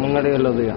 ముంగడి వెళ్ళదు ఇక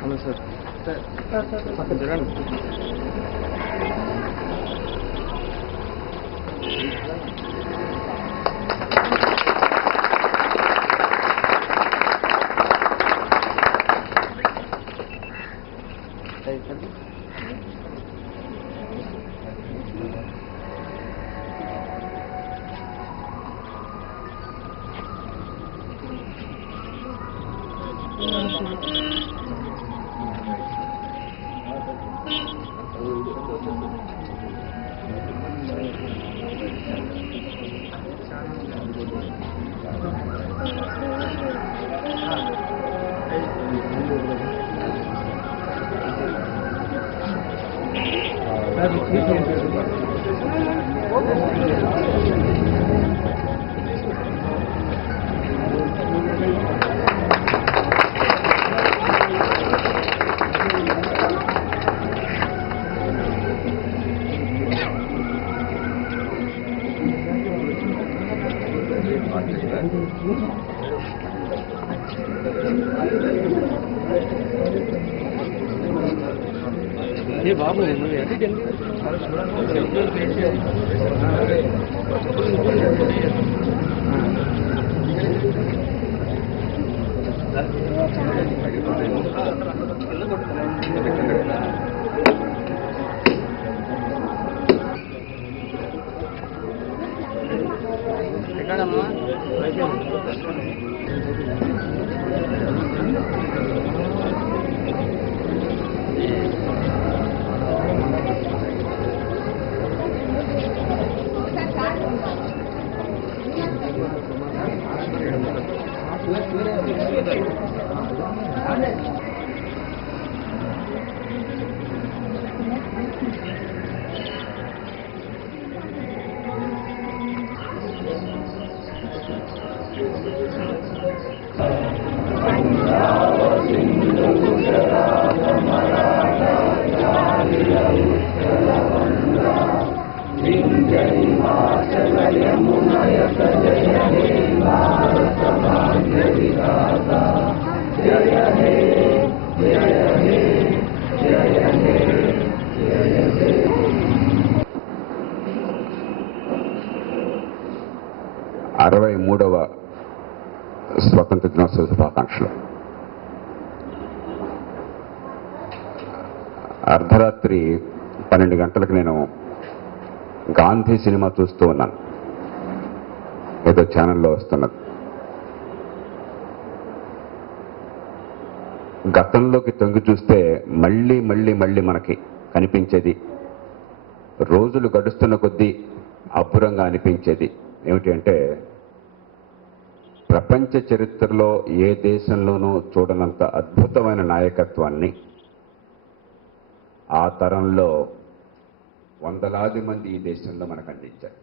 hello sir జరగండి ये बाबू మూడవ స్వతంత్ర దినోత్సవ శుభాకాంక్షలు. అర్ధరాత్రి 12 గంటలకు నేను గాంధీ సినిమా చూస్తూ ఉన్నాను. ఏదో ఛానల్లో వస్తున్నది. గతంలోకి తొంగి చూస్తే మళ్ళీ మళ్ళీ మళ్ళీ మనకి కనిపించేది, రోజులు గడుస్తున్న కొద్దీ అబ్బురంగా అనిపించేది ఏమిటి అంటే, ప్రపంచ చరిత్రలో ఏ దేశంలోనూ చూడనంత అద్భుతమైన నాయకత్వాన్ని ఆ తరంలో వందలాది మంది ఈ దేశంలో మనకు అందించారు.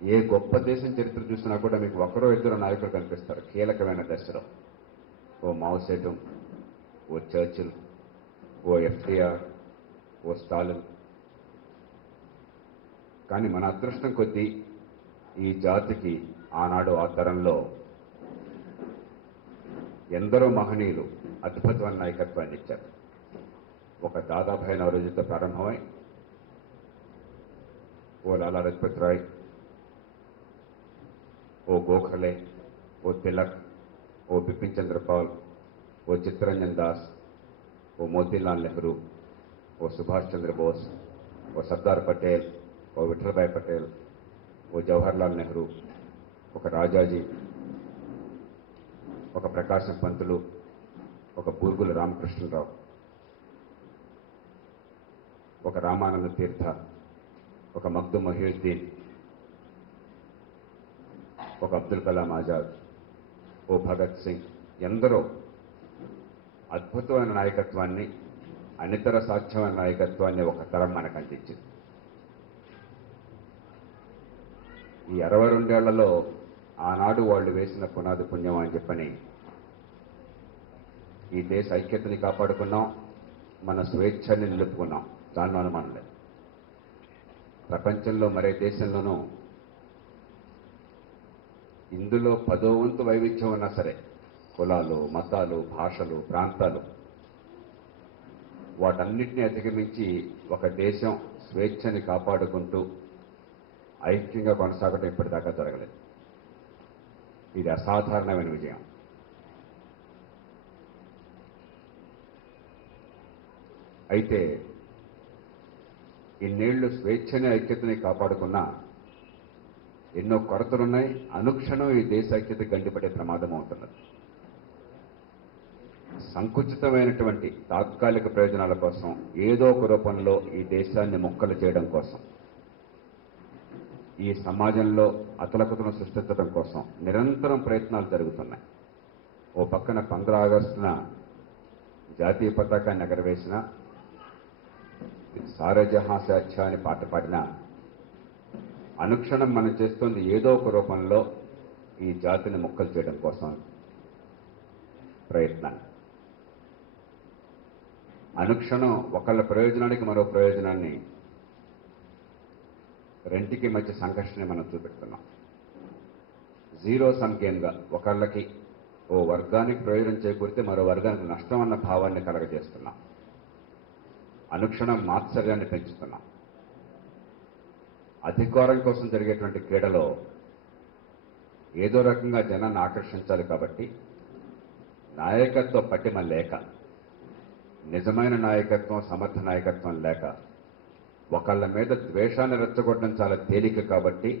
ఏ గొప్ప దేశం చరిత్ర చూసినా కూడా మీకు ఒకరో ఇద్దరు నాయకులు కనిపిస్తారు కీలకమైన దశలో. ఓ మావోసేటుం, ఓ చర్చిల్, ఓ ఎఫ్డిఆర్, ఓ స్టాలిన్. కానీ మన అదృష్టం కొద్దీ ఈ జాతికి ఆనాడు ఆ తరంలో ఎందరో మహనీయులు అద్భుతమైన నాయకత్వాన్ని ఇచ్చారు. ఒక దాదాభాయ్ నవరోజుతో ప్రారంభమై ఓ లాలా లజపత్ రాయ్, ఓ గోఖలే, ఓ తిలక్, ఓ బిపిన్ చంద్రపాల్, ఓ చిత్తరంజన్ దాస్, ఓ మోతీలాల్ నెహ్రూ, ఓ సుభాష్ చంద్రబోస్, ఓ సర్దార్ పటేల్, ఓ విఠలభాయ్ పటేల్, ఓ జవహర్లాల్ నెహ్రూ, ఒక రాజాజీ, ఒక ప్రకాశం పంతులు, ఒక బూర్గుల రామకృష్ణరావు, ఒక రామానంద తీర్థ, ఒక మగ్దు మొహియుద్దీన్, ఒక అబ్దుల్ కలాం ఆజాద్, ఓ భగత్ సింగ్, ఎందరో అద్భుతమైన నాయకత్వాన్ని, అనితర సాధ్యమైన నాయకత్వాన్ని ఒక తరం మనకు అందించింది. ఈ 62 ఏళ్లలో ఆనాడు వాళ్ళు వేసిన పునాది పుణ్యం అని చెప్పని ఈ దేశ ఐక్యతని కాపాడుకున్నాం, మన స్వేచ్ఛని నిలుపుకున్నాం. దానిలో అనుమానం లేదు. ప్రపంచంలో మరే దేశంలోనూ ఇందులో 10వ వంతు వైవిధ్యం ఉన్నా సరే, కులాలు, మతాలు, భాషలు, ప్రాంతాలు, వాటన్నిటిని అధిగమించి ఒక దేశం స్వేచ్ఛని కాపాడుకుంటూ ఐక్యంగా కొనసాగడం ఇప్పటిదాకా జరగలేదు. ఇది అసాధారణమైన విజయం. అయితే ఇన్నేళ్లు స్వేచ్ఛని ఐక్యతని కాపాడుకున్నా ఎన్నో కొరతలున్నాయి. అనుక్షణం ఈ దేశ ఐక్యత గండిపడే ప్రమాదం ఉంటున్నది. సంకుచితమైనటువంటి తాత్కాలిక ప్రయోజనాల కోసం, ఏదో ఒక రూపంలో ఈ దేశాన్ని ముక్కలు చేయడం కోసం, ఈ సమాజంలో అతలకుతలను సృష్టించడం కోసం నిరంతరం ప్రయత్నాలు జరుగుతున్నాయి. ఓ పక్కన 15 ఆగస్టున జాతీయ పతాకాన్ని ఎగరవేసిన, సారే జహాं से अच्छा అని పాట పాడిన, అనుక్షణం మనం చేస్తుంది ఏదో ఒక రూపంలో ఈ జాతిని ముక్కలు చేయడం కోసం ప్రయత్నాన్ని. అనుక్షణం ఒకళ్ళ ప్రయోజనానికి మరో ప్రయోజనాన్ని, రెంటికి మధ్య సంఘర్షణ మనం చూపెడుతున్నాం. జీరో సమ్ గేమ్గా ఒకళ్ళకి ఓ వర్గానికి ప్రయోజనం చేకూరితే మరో వర్గానికి నష్టం అన్న భావాన్ని కలగజేస్తున్నాం. అనుక్షణం మాత్సర్యాన్ని పెంచుతున్నాం. అధికారం కోసం జరిగేటువంటి క్రీడలో ఏదో రకంగా జనాన్ని ఆకర్షించాలి కాబట్టి నాయకత్వ పటిమ లేక, నిజమైన నాయకత్వం, సమర్థ నాయకత్వం లేక, ఒకళ్ళ మీద ద్వేషాన్ని రెచ్చగొట్టడం చాలా తేలిక కాబట్టి